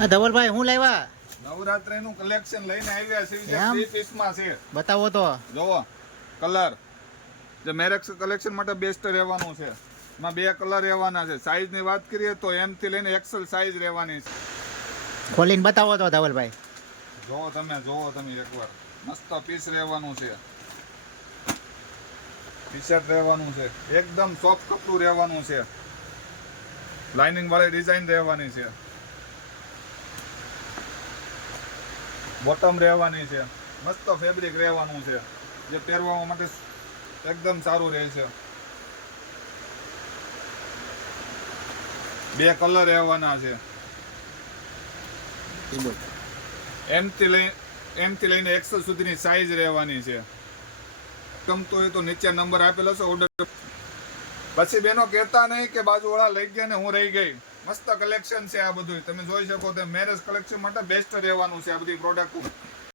આ ધવલભાઈ હું લાવ્યા? નવરાત્રીનું કલેક્શન લઈને આવ્યા છે. જે 3 પીસમાં છે. બતાવો તો. જોવો કલર, જે મેરેક્સ કલેક્શન માટે બેસ્ટ રહેવાનું છે. એમાં 2 કલર રહેવાના છે. સાઈઝની વાત કરીએ તો M થી લઈને XL સાઈઝ રહેવાની છે. ખોલીને બતાવો તો ધવલભાઈ. જોવો તમે એકવાર મસ્ત પીસ રહેવાનું છે. ટી-શર્ટ રહેવાનું છે. એકદમ સોફ્ટ કપડું રહેવાનું છે. લાઇનિંગ વાળી ડિઝાઇન રહેવાની છે. બોટમ રહેવાની છે. મસ્ત ફેબ્રિક રહેવાનું છે, જે પહેરવા માટે એકદમ સારું રહે છે. 2 કલર રહેવાના છે. M થી લઈને XL સુધીની સાઈઝ રહેવાની છે. ગમતો હોય તો નીચે નંબર આપેલો છે, ઓર્ડર. પછી બેનો કહેતા નહીં કે બાજુવાળા લઈ ગયા ને હું રહી ગઈ. મસ્ત કલેક્શન છે આ બધું. તમે જોઈ શકો તો મેરેજ કલેક્શન માટે બેસ્ટ રહેવાનું છે આ બધી પ્રોડક્ટ.